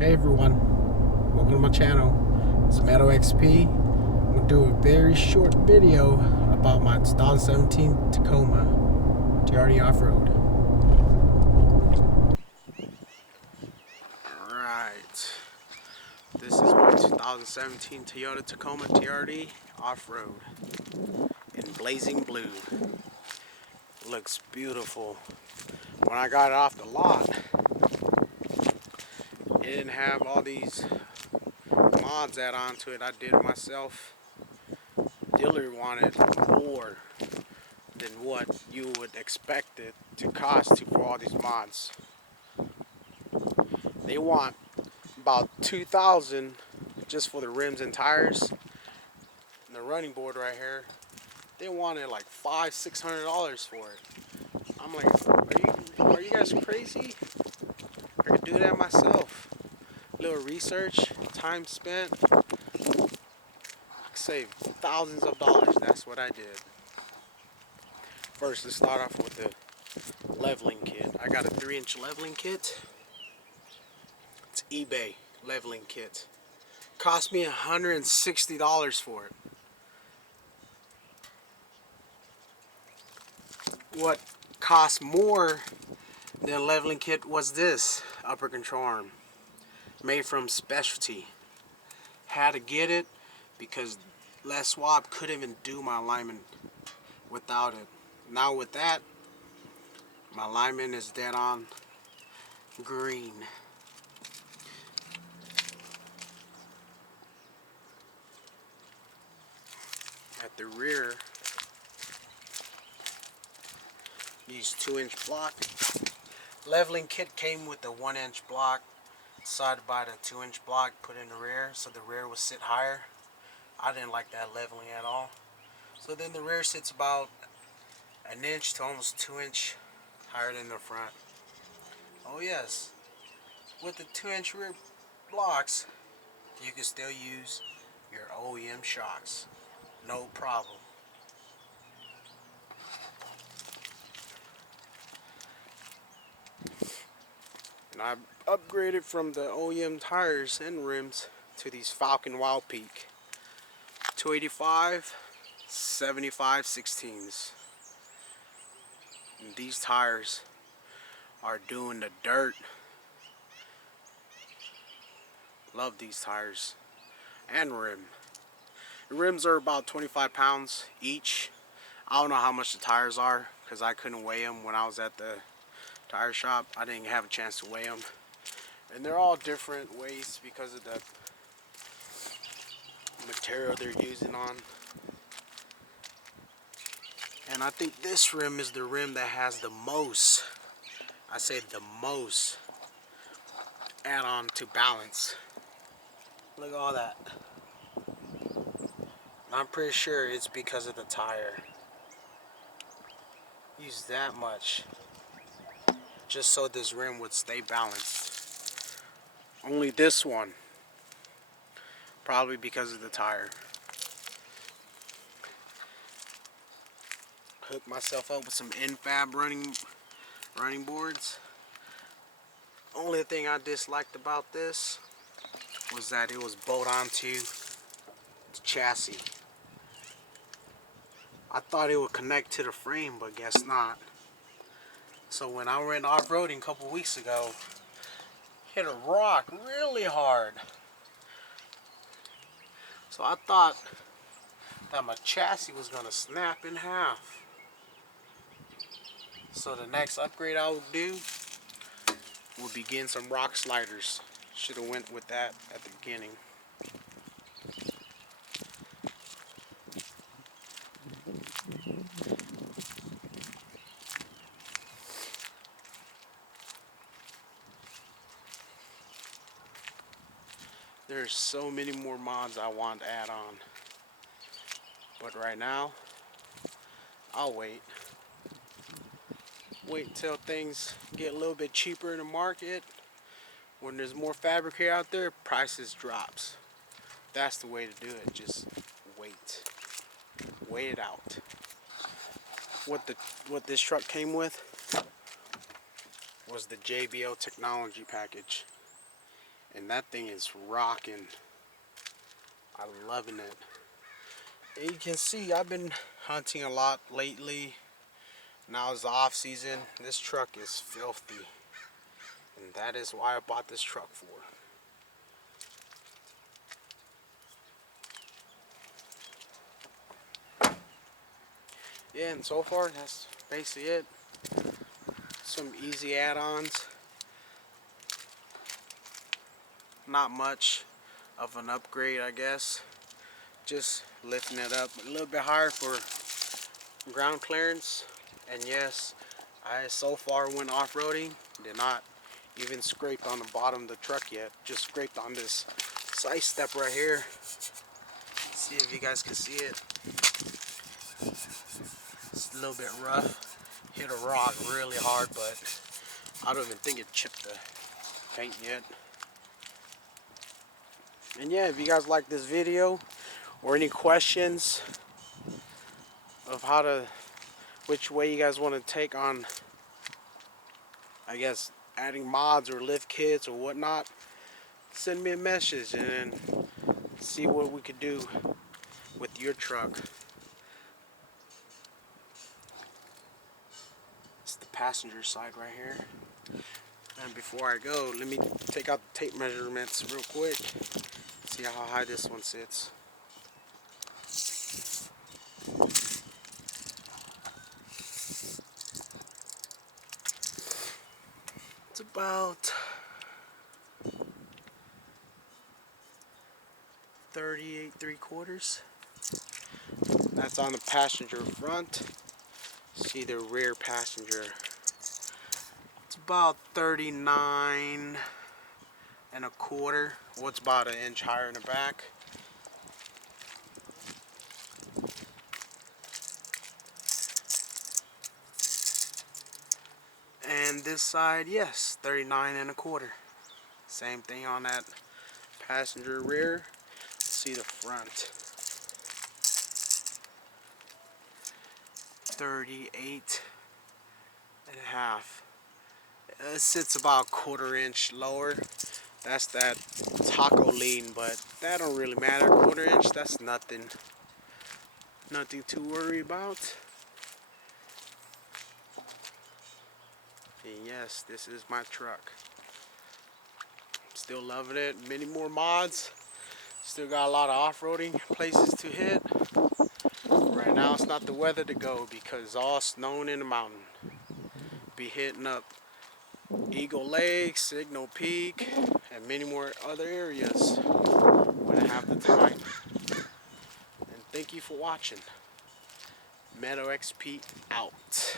Hey everyone, welcome to my channel. It's Meadow XP. I'm going to do a very short video about my 2017 Tacoma TRD off-road. Alright, this is my 2017 Toyota Tacoma TRD off-road in blazing blue. Looks beautiful. When I got it off the lot, it didn't have all these mods add on to it. I did it myself. Dealer wanted more than what you would expect it to cost for all these mods. They want about $2,000 just for the rims and tires. And the running board right here, they wanted like $500–600 for it. I'm like, are you guys crazy? I could do that myself. A little research, time spent, I could save thousands of dollars. That's what I did. First, let's start off with the leveling kit. I got a 3-inch leveling kit. It's eBay leveling kit. Cost me $160 for it. What cost more than a leveling kit was this upper control arm, made from specialty. Had to get it because Les Schwab couldn't even do my alignment without it. Now with that, my alignment is dead on green. At the rear, use 2-inch block. Leveling kit came with the 1-inch block, decided by the 2-inch block, put in the rear so the rear would sit higher. I didn't like that leveling at all. So then the rear sits about 1 inch to almost 2 inch higher than the front. Oh yes, with the 2-inch rear blocks, you can still use your OEM shocks. No problem. And I upgraded from the OEM tires and rims to these Falcon Wild Peak 285 75/16s. And these tires are doing the dirt. Love these tires and rim. The rims are about 25 pounds each. I don't know how much the tires are because I couldn't weigh them when I was at the tire shop. I didn't have a chance to weigh them. And they're all different weights because of the material they're using on. And I think this rim is the rim that has the most, I say the most, add-on to balance. Look at all that. I'm pretty sure it's because of the tire. Use that much just so this rim would stay balanced. Only this one, probably because of the tire. Hooked myself up with some infab running boards. Only thing I disliked about this was that it was bolt onto the chassis. I thought it would connect to the frame, but guess not. So when I went off-roading a couple weeks ago, hit a rock really hard. So I thought that my chassis was gonna snap in half. So the next upgrade I would do would be getting some rock sliders. Should have went with that at the beginning. There's so many more mods I want to add on. But right now, I'll wait. Wait until things get a little bit cheaper in the market. When there's more fabricator out there, prices drops. That's the way to do it. Just wait. Wait it out. What this truck came with was the Jbl Technology Package. and that thing is rocking. I'm loving it. And you can see I've been hunting a lot lately. Now is the off season. This truck is filthy, and that is why I bought this truck for. Yeah, and so far that's basically it. Some easy add-ons. Not much of an upgrade, I guess. Just lifting it up a little bit higher for ground clearance. And yes, I so far went off-roading. Did not even scrape on the bottom of the truck yet. Just scraped on this side step right here. See if you guys can see it. It's a little bit rough. Hit a rock really hard, but I don't even think it chipped the paint yet. And yeah, if you guys like this video or any questions of which way you guys want to take on, I guess, adding mods or lift kits or whatnot, send me a message and then see what we could do with your truck. It's the passenger side right here. And before I go, let me take out the tape measurements real quick. See how high this one sits. It's about 38 3/4. That's on the passenger front. See the rear passenger. It's about 39 1/4. Well, it's about an inch higher in the back. And this side, yes, 39 1/4. Same thing on that passenger rear. See the front. 38 1/2. It sits about 1/4 inch lower. That's that taco lean, but that don't really matter. 1/4 inch, that's nothing. Nothing to worry about. And yes, this is my truck. Still loving it. Many more mods. Still got a lot of off-roading places to hit. Right now it's not the weather to go because it's all snowing in the mountain. Be hitting up Eagle Lake, Signal Peak, and many more other areas when I have the time. And thank you for watching. Meadow XP out.